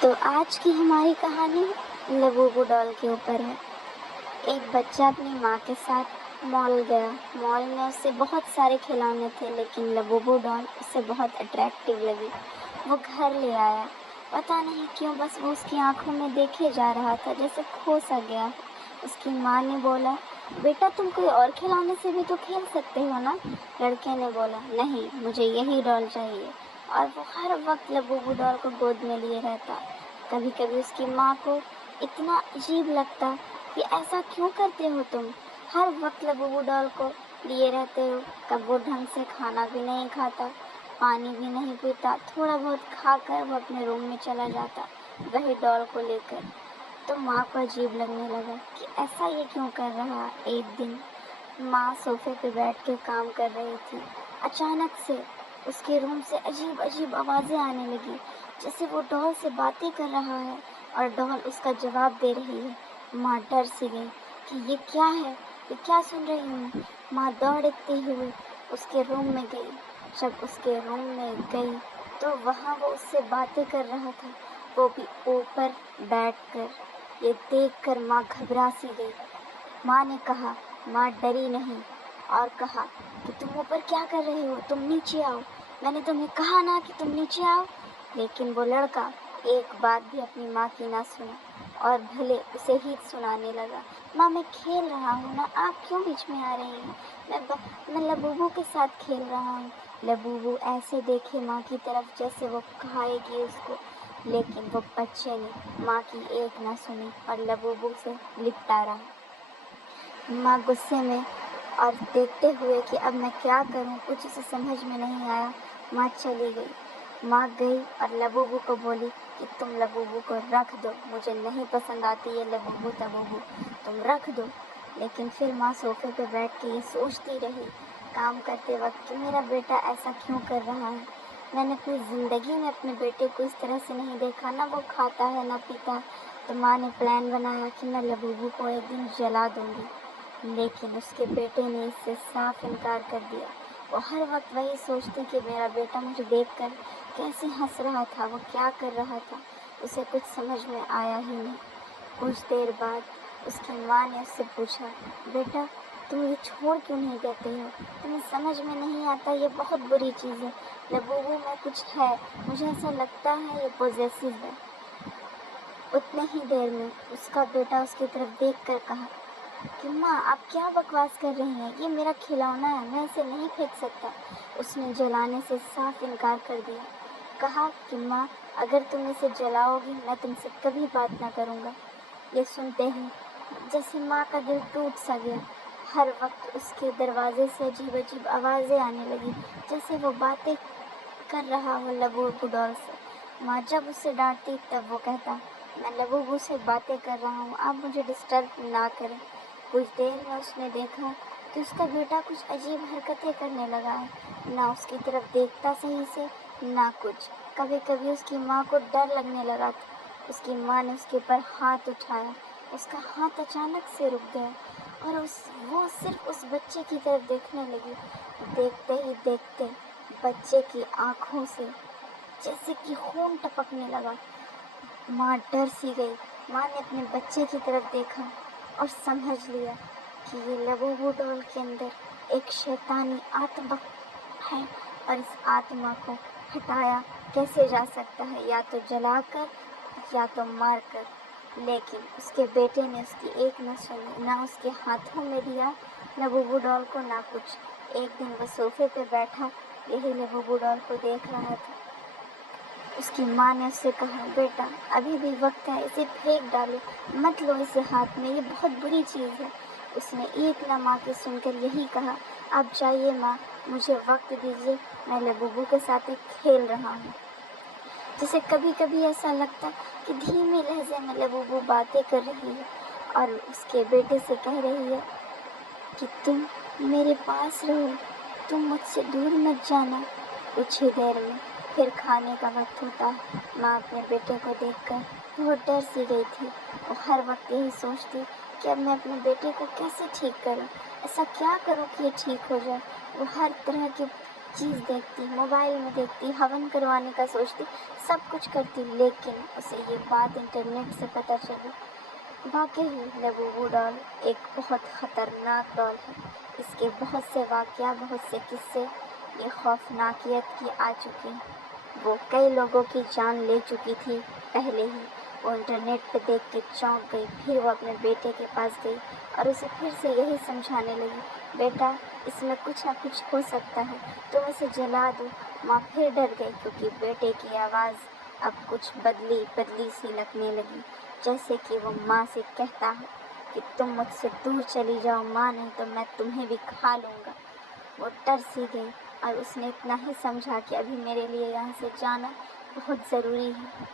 تو آج کی ہماری کہانی لبوبو ڈال کے اوپر ہے۔ ایک بچہ اپنی ماں کے ساتھ مال گیا۔ مال میں اسے بہت سارے کھلونے تھے، لیکن لبوبو ڈال اسے بہت اٹریکٹیو لگی۔ وہ گھر لے آیا۔ پتہ نہیں کیوں بس وہ اس کی آنکھوں میں دیکھے جا رہا تھا جیسے کھو سا گیا۔ اس کی ماں نے بولا، بیٹا تم کوئی اور کھلونے سے بھی تو کھیل سکتے ہو نا؟ لڑکے نے بولا، نہیں مجھے یہی ڈال چاہیے، اور وہ ہر وقت لبوبو ڈال کو گود میں لیے رہتا۔ کبھی کبھی اس کی ماں کو اتنا عجیب لگتا کہ ایسا کیوں کرتے ہو تم؟ ہر وقت لبوبو ڈال کو لیے رہتے ہو۔ کب وہ ڈھنگ سے کھانا بھی نہیں کھاتا، پانی بھی نہیں پیتا، تھوڑا بہت کھا کر وہ اپنے روم میں چلا جاتا وہی ڈال کو لے کر۔ تو ماں کو عجیب لگنے لگا کہ ایسا یہ کیوں کر رہا۔ ایک دن ماں صوفے پہ بیٹھ کے کام کر رہی تھی۔ اچانک سے اس کے روم سے عجیب عجیب آوازیں آنے لگی، جیسے وہ ڈال سے باتیں کر رہا ہے اور ڈال اس کا جواب دے رہی ہے۔ ماں ڈر سی گئی کہ یہ کیا ہے، یہ کیا سن رہی ہوں میں۔ ماں دوڑتی ہوئی اس کے روم میں گئی۔ جب اس کے روم میں گئی تو وہاں وہ اس سے باتیں کر رہا تھا، وہ بھی اوپر بیٹھ کر۔ یہ دیکھ کر ماں گھبرا سی گئی۔ ماں نے کہا، ماں ڈری نہیں اور کہا کہ تم اوپر کیا کر رہے ہو، تم نیچے آؤ، میں نے تمہیں کہا نا کہ تم نیچے آؤ۔ لیکن وہ لڑکا ایک بات بھی اپنی ماں کی نہ سنا اور بھلے اسے ہی سنانے لگا، ماں میں کھیل رہا ہوں نا، آپ کیوں بیچ میں آ رہی ہیں، میں لبوبو کے ساتھ کھیل رہا ہوں۔ لبوبو ایسے دیکھے ماں کی طرف جیسے وہ کھائے گی اس کو، لیکن وہ بچے نے ماں کی ایک نہ سنی اور لبوبو سے لپٹا رہا۔ ماں غصے میں اور دیکھتے ہوئے کہ اب میں کیا کروں، کچھ اسے سمجھ میں نہیں آیا، ماں چلی گئی۔ ماں گئی اور لبوبو کو بولی کہ تم لبوبو کو رکھ دو، مجھے نہیں پسند آتی یہ لبوبو تبوبو، تم رکھ دو۔ لیکن پھر ماں صوفے پہ بیٹھ کے یہ سوچتی رہی کام کرتے وقت کہ میرا بیٹا ایسا کیوں کر رہا ہے۔ میں نے اپنی زندگی میں اپنے بیٹے کو اس طرح سے نہیں دیکھا، نہ وہ کھاتا ہے نہ پیتا۔ تو ماں نے پلان بنایا کہ میں لبوبو کو ایک دن جلا دوں گی، لیکن اس کے بیٹے نے اس سے صاف انکار کر دیا۔ وہ ہر وقت وہی سوچتی کہ میرا بیٹا مجھے دیکھ کر کیسے ہنس رہا تھا، وہ کیا کر رہا تھا، اسے کچھ سمجھ میں آیا ہی نہیں۔ کچھ دیر بعد اس کی ماں نے اس سے پوچھا، بیٹا تم یہ چھوڑ کیوں نہیں دیتے ہو، تمہیں سمجھ میں نہیں آتا، یہ بہت بری چیز ہے، لبوبو میں کچھ ہے، مجھے ایسا لگتا ہے یہ پوزیسو ہے۔ اتنے ہی دیر میں اس کا بیٹا اس کی طرف دیکھ کر کہا کہ ماں آپ کیا بکواس کر رہی ہیں، یہ میرا کھلونا ہے، میں اسے نہیں پھینک سکتا۔ اس نے جلانے سے صاف انکار کر دیا۔ کہا کہ ماں اگر تم اسے جلاؤ گی میں تم سے کبھی بات نہ کروں گا۔ یہ سنتے ہی جیسے ماں کا دل ٹوٹ سا گیا۔ ہر وقت اس کے دروازے سے عجیب عجیب آوازیں آنے لگی، جیسے وہ باتیں کر رہا ہو لبوبو ڈال سے۔ ماں جب اسے ڈانٹتی تب وہ کہتا، میں لبوبو سے باتیں کر رہا ہوں، آپ مجھے ڈسٹرب نہ کریں۔ کچھ دیر میں اس نے دیکھا کہ اس کا بیٹا کچھ عجیب حرکتیں کرنے لگا ہے، نہ اس کی طرف دیکھتا صحیح سے نہ کچھ۔ کبھی کبھی اس کی ماں کو ڈر لگنے لگا تھا۔ اس کی ماں نے اس کے اوپر ہاتھ اٹھایا، اس کا ہاتھ اچانک سے رک گیا اور وہ صرف اس بچے کی طرف دیکھنے لگی۔ دیکھتے ہی دیکھتے بچے کی آنکھوں سے جیسے کہ خون ٹپکنے لگا۔ ماں ڈر سی گئی۔ ماں نے اپنے بچے کی طرف دیکھا اور سمجھ لیا کہ یہ لبوبو ڈال کے اندر ایک شیطانی آتما ہے اور اس آتما کو ہٹایا کیسے جا سکتا ہے، یا تو جلا کر یا تو مار کر۔ لیکن اس کے بیٹے نے اس کی ایک نہ سنی، نہ اس کے ہاتھوں میں دیا لبوبو ڈال کو نہ کچھ۔ ایک دن وہ صوفے پہ بیٹھا یہی لبوبو ڈال کو دیکھ رہا تھا۔ اس کی ماں نے اس سے کہا، بیٹا ابھی بھی وقت ہے، اسے پھینک ڈالو، مت لو اسے ہاتھ میں، یہ بہت بری چیز ہے۔ اس نے ایک نہ ماں کی سن کر یہی کہا، اب جائیے ماں، مجھے وقت دیجیے، میں لبوبو کے ساتھ ایک کھیل رہا ہوں۔ جسے کبھی کبھی ایسا لگتا کہ دھیمے لہجے میں لبوبو باتیں کر رہی ہے اور اس کے بیٹے سے کہہ رہی ہے کہ تم میرے پاس رہو، تم مجھ سے دور مت جانا۔ کچھ ہی دیر میں پھر کھانے کا وقت ہوتا ہے۔ ماں اپنے بیٹے کو دیکھ کر بہت ڈر سی گئی تھی۔ وہ ہر وقت یہی سوچتی کہ اب میں اپنے بیٹے کو کیسے ٹھیک کروں، ایسا کیا کروں کہ یہ ٹھیک ہو جائے۔ وہ ہر طرح کے چیز دیکھتی، موبائل میں دیکھتی، ہون کروانے کا سوچتی، سب کچھ کرتی، لیکن اسے یہ بات انٹرنیٹ سے پتہ چلی۔ واقعی لبوبو ڈال ایک بہت خطرناک ڈال ہے۔ اس کے بہت سے واقعہ، بہت سے قصے یہ خوفناکیت کی آ چکی۔ وہ کئی لوگوں کی جان لے چکی تھی پہلے ہی۔ وہ انٹرنیٹ پہ دیکھ کے چونک گئی، پھر وہ اپنے بیٹے کے پاس گئی اور اسے پھر سے یہی سمجھانے لگی، بیٹا اس میں کچھ نہ کچھ ہو سکتا ہے، تم اسے جلا دو۔ ماں پھر ڈر گئی کیونکہ بیٹے کی آواز اب کچھ بدلی سی لگنے لگی، جیسے کہ وہ ماں سے کہتا ہو کہ تم مجھ سے دور چلی جاؤ ماں، نہیں تو میں تمہیں بھی کھا لوں گا۔ وہ ڈر سی گئی اور اس نے اتنا ہی سمجھا کہ ابھی میرے لیے یہاں سے جانا بہت ضروری ہے۔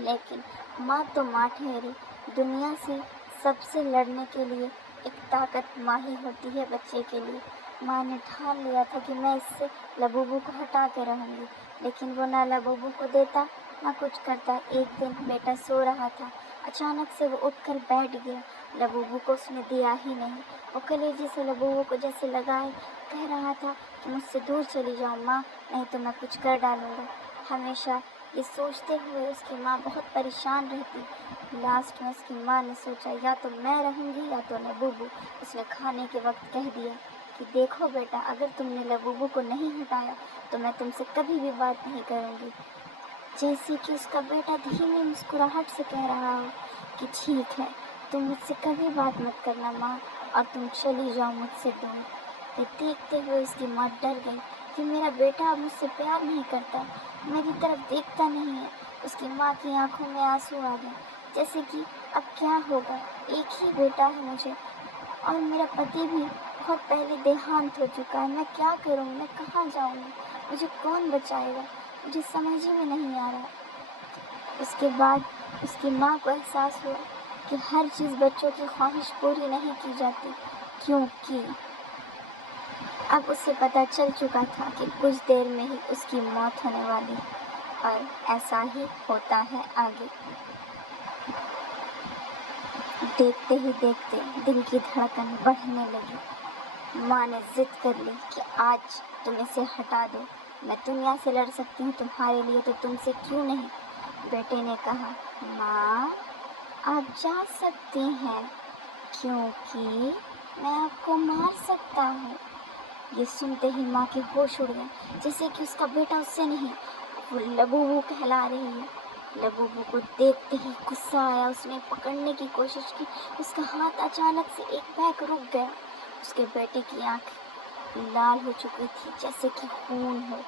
لیکن ماں تو ماں ٹھہری، دنیا سے سب سے لڑنے کے لیے ایک طاقت ماں ہی ہوتی ہے بچے کے لیے۔ ماں نے ٹھان لیا تھا کہ میں اس سے لبوبو کو ہٹا کے رہوں گی، لیکن وہ نہ لبوبو کو دیتا نہ کچھ کرتا۔ ایک دن بیٹا سو رہا تھا، اچانک سے وہ اٹھ کر بیٹھ گیا۔ لبوبو کو اس نے دیا ہی نہیں۔ وہ کلیجے سے لبوبو کو جیسے لگائے کہہ رہا تھا کہ مجھ سے دور چلی جاؤ ماں، نہیں تو میں کچھ کر ڈالوں گا۔ ہمیشہ یہ سوچتے ہوئے اس کی ماں بہت پریشان رہتی۔ لاسٹ میں اس کی ماں نے سوچا یا تو میں رہوں گی یا تو لبوبو۔ اس نے کھانے کے وقت کہہ دیا کہ دیکھو بیٹا، اگر تم نے لبوبو کو نہیں ہٹایا تو میں تم سے کبھی بھی بات نہیں کروں گی۔ جیسے کہ اس کا بیٹا دھیمی مسکراہٹ سے کہہ رہا ہو کہ ٹھیک ہے، تم مجھ سے کبھی بات مت کرنا ماں، اور تم چلی جاؤ مجھ سے دور۔ یہ دیکھتے ہوئے اس کی ماں ڈر گئی کہ میرا بیٹا اب مجھ سے پیار نہیں کرتا، میری طرف دیکھتا نہیں ہے۔ اس کی ماں کی آنکھوں میں آنسو آ گئے، جیسے کہ اب کیا ہوگا، ایک ہی بیٹا ہے مجھے اور میرا پتی بھی بہت پہلے دیہانت ہو چکا ہے، میں کیا کروں، میں کہاں جاؤں گی، مجھے کون بچائے گا، مجھے سمجھ ہی میں نہیں آ رہا۔ اس کے بعد اس کی ماں کو احساس ہوا کہ ہر چیز بچوں کی خواہش پوری نہیں کی جاتی، کیونکہ اب اسے پتہ چل چکا تھا کہ کچھ دیر میں ہی اس کی موت ہونے والی ہے، اور ایسا ہی ہوتا ہے آگے۔ دیکھتے ہی دیکھتے دل کی دھڑکن بڑھنے لگی۔ ماں نے ضد کر لی کہ آج تم اسے ہٹا دو، میں دنیا سے لڑ سکتی ہوں تمہارے لیے، تو تم سے کیوں نہیں؟ بیٹے نے کہا، ماں آپ جا سکتی ہیں کیونکہ میں آپ کو مار سکتا ہوں۔ یہ سنتے ہی ماں کے ہوش اڑ گئے، جیسے کہ اس کا بیٹا اس سے نہیں، وہ لبوبو کہلا رہی ہے۔ لبوبو کو دیکھتے ہی غصہ آیا، اس نے پکڑنے کی کوشش کی، اس کا ہاتھ اچانک سے ایک بیک رک گیا۔ اس کے بیٹے کی آنکھ لال ہو چکی تھی جیسے کہ خون ہو،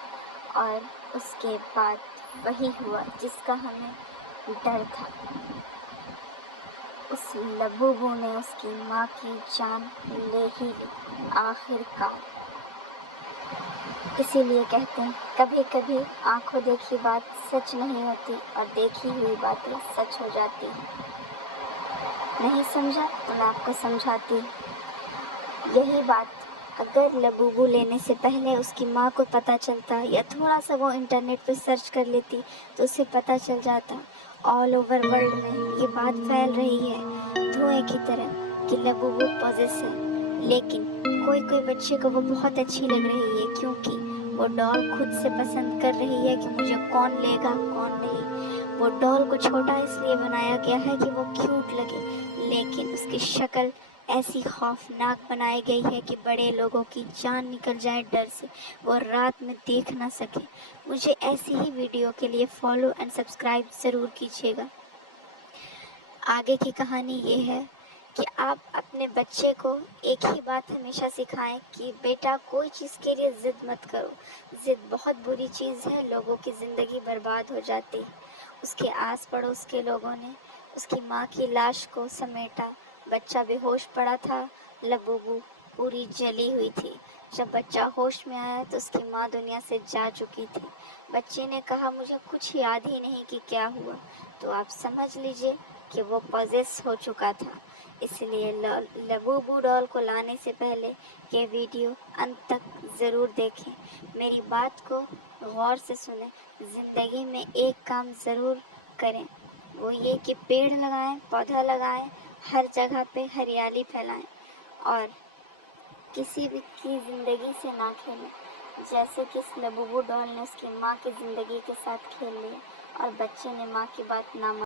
اور اس کے بعد وہی ہوا جس کا ہمیں ڈر تھا۔ اس لبوبو نے اس کی ماں کی جان لے ہی لی آخر کار۔ اسی لیے کہتے ہیں کبھی کبھی آنکھوں دیکھی بات سچ نہیں ہوتی اور دیکھی ہوئی باتیں سچ ہو جاتی ہیں۔ نہیں سمجھا تو میں آپ کو سمجھاتی ہوں۔ یہی بات اگر لبوبو لینے سے پہلے اس کی ماں کو پتہ چلتا یا تھوڑا سا وہ انٹرنیٹ پہ سرچ کر لیتی تو اسے پتہ چل جاتا۔ آل اوور ورلڈ میں یہ بات پھیل رہی ہے دھوئیں کی طرح کہ لبوبو پوزیس ہے، لیکن کوئی بچے کو وہ بہت اچھی لگ رہی ہے کیونکہ وہ ڈال خود سے پسند کر رہی ہے کہ مجھے کون لے گا کون نہیں۔ وہ ڈال کو چھوٹا اس لیے بنایا گیا ہے کہ وہ کیوٹ لگے، لیکن اس کی شکل ایسی خوفناک بنائی گئی ہے کہ بڑے لوگوں کی جان نکل جائے ڈر سے، وہ رات میں دیکھ نہ سکے۔ مجھے ایسی ہی ویڈیو کے لیے فالو اینڈ سبسکرائب ضرور کیجیے گا۔ آگے کی کہانی یہ ہے کہ آپ اپنے بچے کو ایک ہی بات ہمیشہ سکھائیں کہ بیٹا کوئی چیز کے لیے ضد مت کرو۔ ضد بہت بری چیز ہے، لوگوں کی زندگی برباد ہو جاتی۔ اس کے آس پڑوس کے لوگوں نے اس کی ماں کی لاش کو سمیٹا، بچہ بے ہوش پڑا تھا، لبوبو پوری جلی ہوئی تھی۔ جب بچہ ہوش میں آیا تو اس کی ماں دنیا سے جا چکی تھی۔ بچے نے کہا مجھے کچھ یاد ہی نہیں کہ کیا ہوا، تو آپ سمجھ لیجئے کہ وہ پوزیس ہو چکا تھا۔ اس لیے لبوبو ڈال کو لانے سے پہلے یہ ویڈیو انت تک ضرور دیکھیں، میری بات کو غور سے سنیں، زندگی میں ایک کام ضرور کریں، وہ یہ کہ پیڑ لگائیں، پودا لگائیں، ہر جگہ پہ ہریالی پھیلائیں، اور کسی بھی کی زندگی سے نہ کھیلیں۔ جیسے کہ اس لبوبو ڈال نے اس کی ماں کی زندگی کے ساتھ کھیل لیا اور بچے نے ماں کی بات نہ مانی۔